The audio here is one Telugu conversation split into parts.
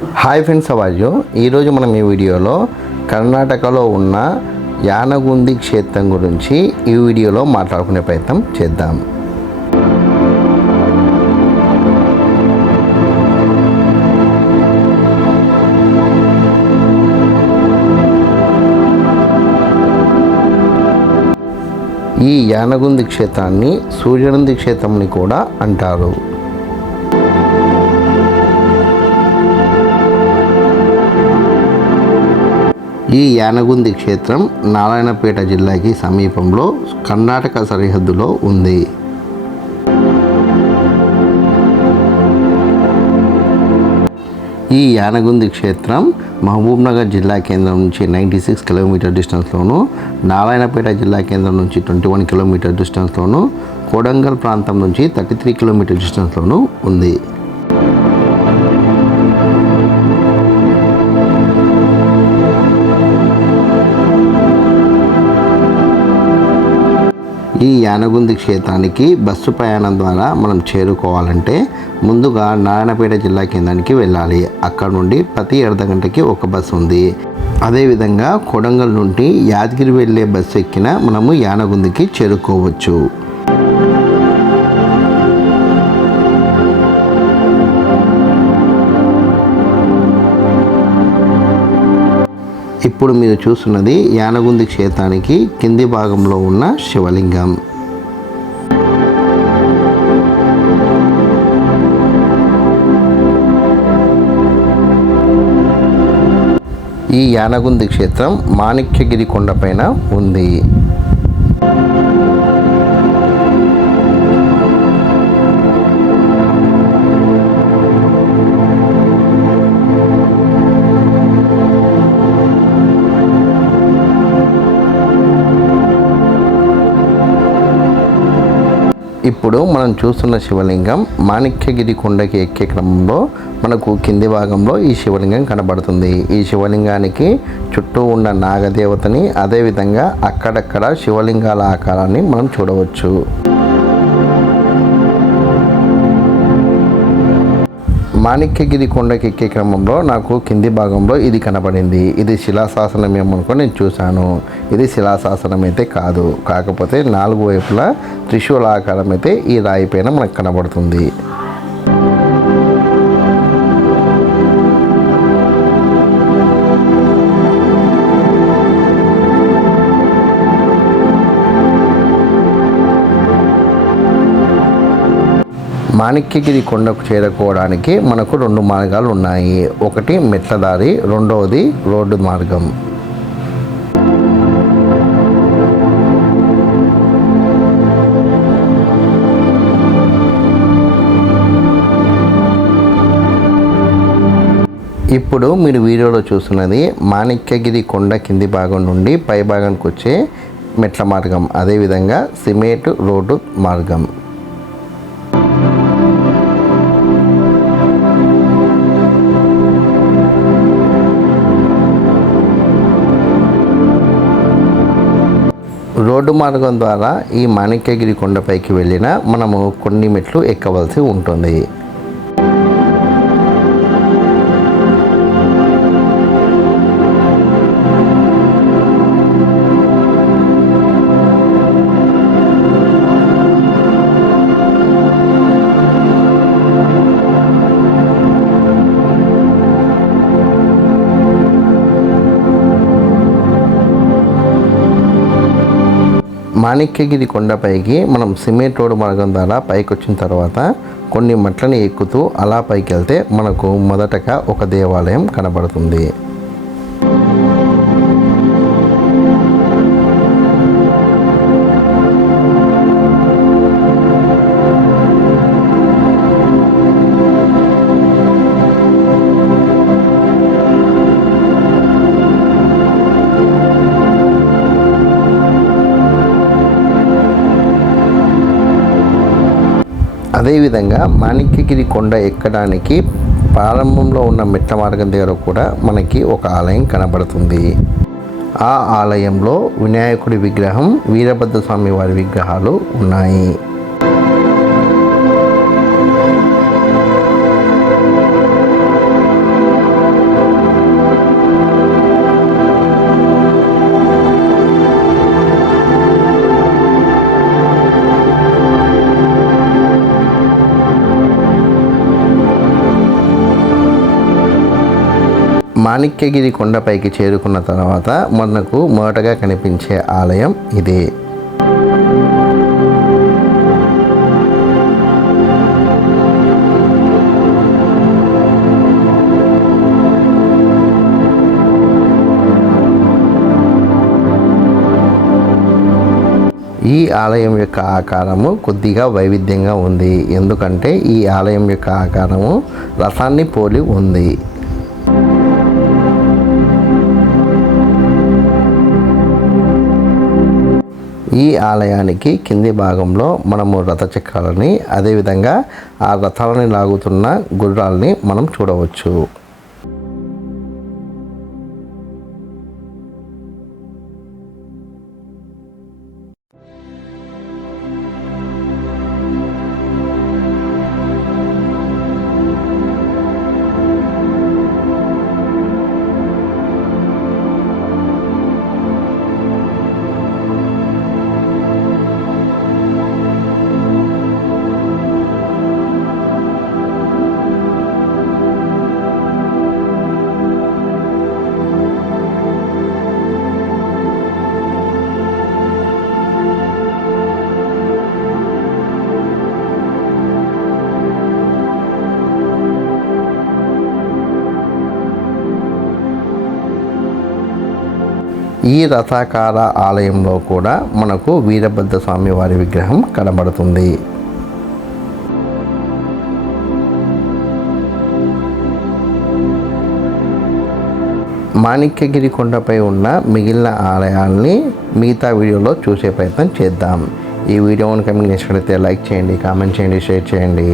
హాయ్ ఫ్రెండ్స్, అవాజు ఈరోజు మనం ఈ వీడియోలో కర్ణాటకలో ఉన్న యానగుంది క్షేత్రం గురించి ఈ వీడియోలో మాట్లాడుకునే ప్రయత్నం చేద్దాం. ఈ యానగుంది క్షేత్రాన్ని సూర్యనంది క్షేత్రంని కూడా అంటారు. ఈ యానగుంది క్షేత్రం నారాయణపేట జిల్లాకి సమీపంలో కర్ణాటక సరిహద్దులో ఉంది. ఈ యానగుంది క్షేత్రం మహబూబ్నగర్ జిల్లా కేంద్రం నుంచి 96 కిలోమీటర్ డిస్టెన్స్లోను, నారాయణపేట జిల్లా కేంద్రం నుంచి 21 కిలోమీటర్ డిస్టెన్స్లోను, కొడంగల్ ప్రాంతం నుంచి 33 కిలోమీటర్ డిస్టెన్స్లోను ఉంది. ఈ యానగుంది క్షేత్రానికి బస్సు ప్రయాణం ద్వారా మనం చేరుకోవాలంటే ముందుగా నారాయణపేట జిల్లా కేంద్రానికి వెళ్ళాలి. అక్కడ నుండి ప్రతి అర్ధ గంటకి ఒక బస్సు ఉంది. అదేవిధంగా కొడంగల్ నుండి యాదగిరి వెళ్ళే బస్సు ఎక్కిన మనము యానగుందికి చేరుకోవచ్చు. ఇప్పుడు మీరు చూస్తున్నది యానగుంది క్షేత్రానికి కింది భాగంలో ఉన్న శివలింగం. ఈ యానగుంది క్షేత్రం మాణిక్యగిరి కొండపైన ఉంది. ఇప్పుడు మనం చూస్తున్న శివలింగం మాణిక్యగిరి కొండకి ఎక్కే క్రమంలో మనకు కింది భాగంలో ఈ శివలింగం కనబడుతుంది. ఈ శివలింగానికి చుట్టూ ఉన్న నాగదేవతని, అదేవిధంగా అక్కడక్కడ శివలింగాల ఆకారాన్ని మనం చూడవచ్చు. మాణిక్యగిరి కొండకి ఎక్కే క్రమంలో నాకు కింది భాగంలో ఇది కనబడింది. ఇది శిలాశాసనం ఏమనుకో నేను చూశాను. ఇది శిలాశాసనం అయితే కాదు, కాకపోతే 4 వైపులా త్రిశూల ఆకారం అయితే ఈ రాయి పైన మనకు కనబడుతుంది. మాణిక్యగిరి కొండకు చేరుకోవడానికి మనకు 2 మార్గాలు ఉన్నాయి. ఒకటి మెట్ల దారి, రెండవది రోడ్డు మార్గం. ఇప్పుడు మీరు వీడియోలో చూస్తున్నది మాణిక్యగిరి కొండ కింది భాగం నుండి పై భాగానికి వచ్చే మెట్ల మార్గం, అదేవిధంగా సిమెంట్ రోడ్డు మార్గం. రోడ్డు మార్గం ద్వారా ఈ మాణిక్యగిరి కొండపైకి వెళ్ళిన మనము కొన్ని మెట్లు ఎక్కవలసి ఉంటుంది. మాణిక్యగిరి కొండపైకి మనం సిమెంట్ రోడ్డు మార్గం ద్వారా పైకి వచ్చిన తర్వాత కొన్ని మెట్లని ఎక్కుతూ అలా పైకి వెళ్తే మనకు మొదటగా ఒక దేవాలయం కనబడుతుంది. అదేవిధంగా మాణిక్యగిరి కొండ ఎక్కడానికి ప్రారంభంలో ఉన్న మెట్ల మార్గం దగ్గర కూడా మనకి ఒక ఆలయం కనబడుతుంది. ఆ ఆలయంలో వినాయకుడి విగ్రహం, వీరభద్రస్వామి వారి విగ్రహాలు ఉన్నాయి. మాణిక్యగిరి కొండపైకి చేరుకున్న తర్వాత మనకు మొదటగా కనిపించే ఆలయం ఇదే. ఈ ఆలయం యొక్క ఆకారము కొద్దిగా వైవిధ్యంగా ఉంది. ఎందుకంటే ఈ ఆలయం యొక్క ఆకారము రథాన్ని పోలి ఉంది. ఈ ఆలయానికి కింది భాగంలో మనము రథచక్రాలని, అదేవిధంగా ఆ రథాలని లాగుతున్న గుర్రాలని మనం చూడవచ్చు. ఈ రథాకార ఆలయంలో కూడా మనకు వీరభద్ర స్వామి వారి విగ్రహం కనబడుతుంది. మాణిక్యగిరి కొండపై ఉన్న మిగిలిన ఆలయాల్ని మిగతా వీడియోలో చూసే ప్రయత్నం చేద్దాం. ఈ వీడియో కనుక మీకు నచ్చినట్లయితే లైక్ చేయండి, కామెంట్ చేయండి, షేర్ చేయండి.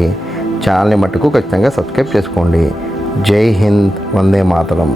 ఛానల్ని మట్టుకు ఖచ్చితంగా సబ్స్క్రైబ్ చేసుకోండి. జై హింద్, వందే మాతరం.